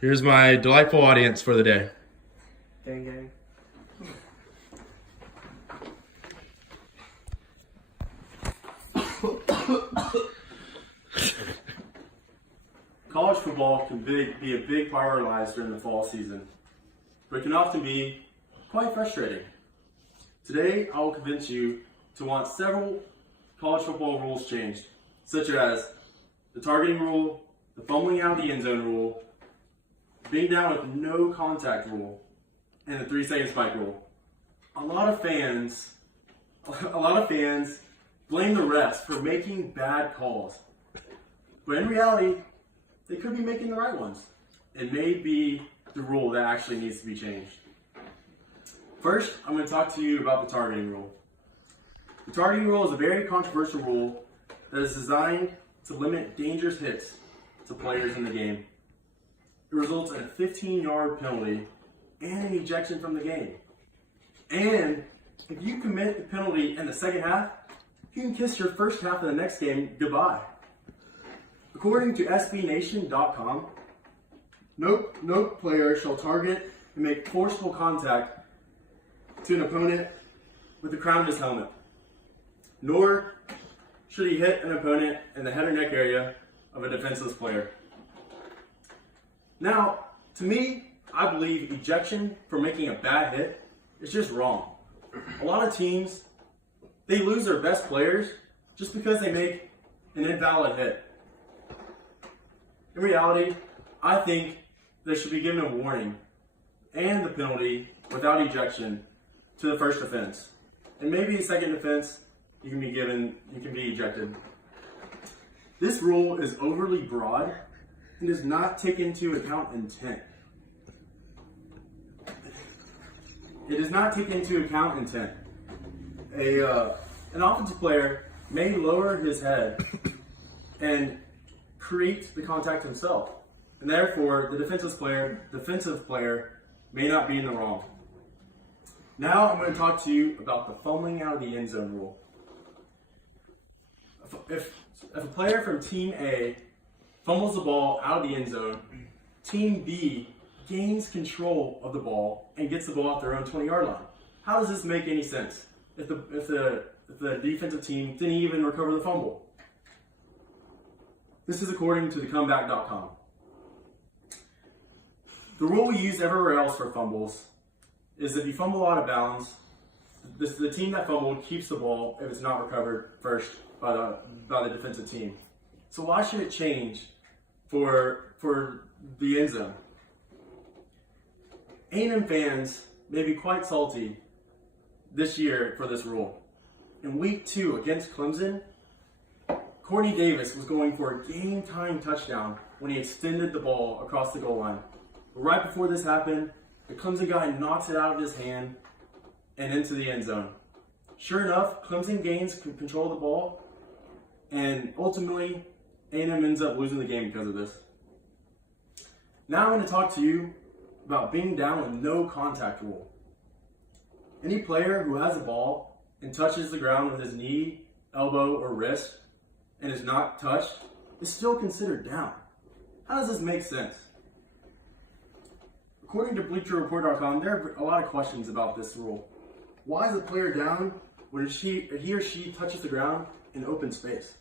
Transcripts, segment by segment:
Here's my delightful audience for the day. Gang, gang. College football can be a big part of our lives during the fall season, but it can often be quite frustrating. Today, I will convince you to want several college football rules changed, such as the targeting rule, the fumbling out of the end zone rule, being down with no contact rule, and the 3-second spike rule. A lot of fans blame the refs for making bad calls, but in reality, they could be making the right ones. It may be the rule that actually needs to be changed. First, I'm going to talk to you about the targeting rule. The targeting rule is a very controversial rule that is designed to limit dangerous hits to players in the game. It results in a 15-yard penalty and an ejection from the game. And if you commit the penalty in the second half, you can kiss your first half of the next game goodbye. According to SBNation.com, no player shall target and make forceful contact to an opponent with the crown of his helmet, nor should he hit an opponent in the head or neck area of a defenseless player. Now, to me, I believe ejection for making a bad hit is just wrong. A lot of teams, they lose their best players just because they make an invalid hit. In reality, I think they should be given a warning and the penalty without ejection to the first offense. And maybe the second offense, you can be ejected. This rule is overly broad and does not take into account intent. It does not take into account intent. An offensive player may lower his head and create the contact himself, and therefore the defensive player may not be in the wrong. Now I'm going to talk to you about the fumbling out of the end zone rule. If a player from Team A fumbles the ball out of the end zone, Team B gains control of the ball and gets the ball off their own 20-yard line. How does this make any sense if the defensive team didn't even recover the fumble? This is according to thecomeback.com. The rule we use everywhere else for fumbles is if you fumble out of bounds, the team that fumbled keeps the ball if it's not recovered first by the defensive team. So why should it change for the end zone? A&M fans may be quite salty this year for this rule. In week 2 against Clemson, Courtney Davis was going for a game-time touchdown when he extended the ball across the goal line. But right before this happened, the Clemson guy knocks it out of his hand and into the end zone. Sure enough, Clemson gains control of the ball, and ultimately, A&M ends up losing the game because of this. Now I'm going to talk to you about being down with no contact rule. Any player who has the ball and touches the ground with his knee, elbow, or wrist and is not touched is still considered down. How does this make sense? According to BleacherReport.com, there are a lot of questions about this rule. Why is a player down when he or she touches the ground in open space?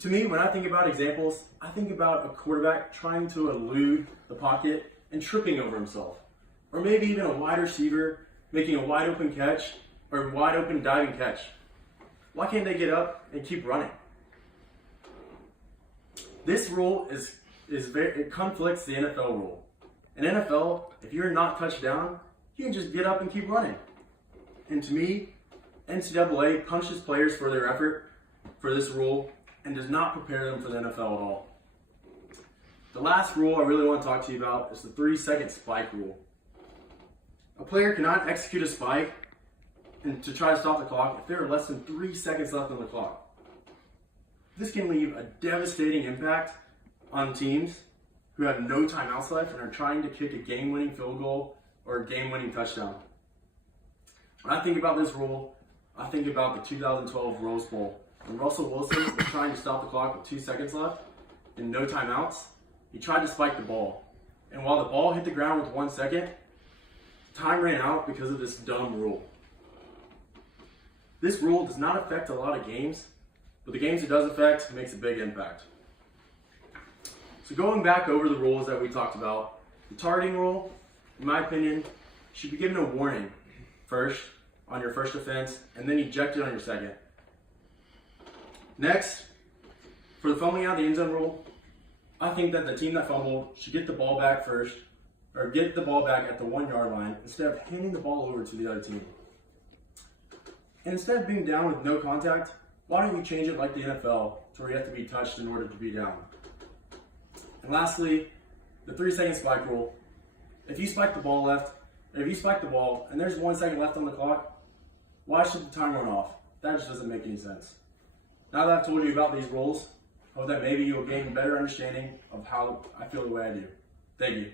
To me, when I think about examples, I think about a quarterback trying to elude the pocket and tripping over himself. Or maybe even a wide receiver making a wide open catch or wide open diving catch. Why can't they get up and keep running? This rule it conflicts the NFL rule. In NFL, if you're not touched down, you can just get up and keep running. And to me, NCAA punishes players for their effort for this rule and does not prepare them for the NFL at all. The last rule I really want to talk to you about is the 3-second spike rule. A player cannot execute a spike and to try to stop the clock if there are less than 3 seconds left on the clock. This can leave a devastating impact on teams who have no timeouts left and are trying to kick a game-winning field goal or a game-winning touchdown. When I think about this rule, I think about the 2012 Rose Bowl when Russell Wilson was trying to stop the clock with 2 seconds left, and no timeouts, he tried to spike the ball. And while the ball hit the ground with 1 second, time ran out because of this dumb rule. This rule does not affect a lot of games, but the games it does affect makes a big impact. So going back over the rules that we talked about, the targeting rule, in my opinion, should be given a warning first on your first offense and then ejected on your second. Next, for the fumbling out of the end zone rule, I think that the team that fumbled should get the ball back first, or get the ball back at the 1 yard line instead of handing the ball over to the other team. And instead of being down with no contact, why don't you change it like the NFL to where you have to be touched in order to be down? And lastly, the 3-second spike rule. If you spike the ball and there's 1 second left on the clock, why should the time run off? That just doesn't make any sense. Now that I've told you about these rules, I hope that maybe you'll gain a better understanding of how I feel the way I do. Thank you.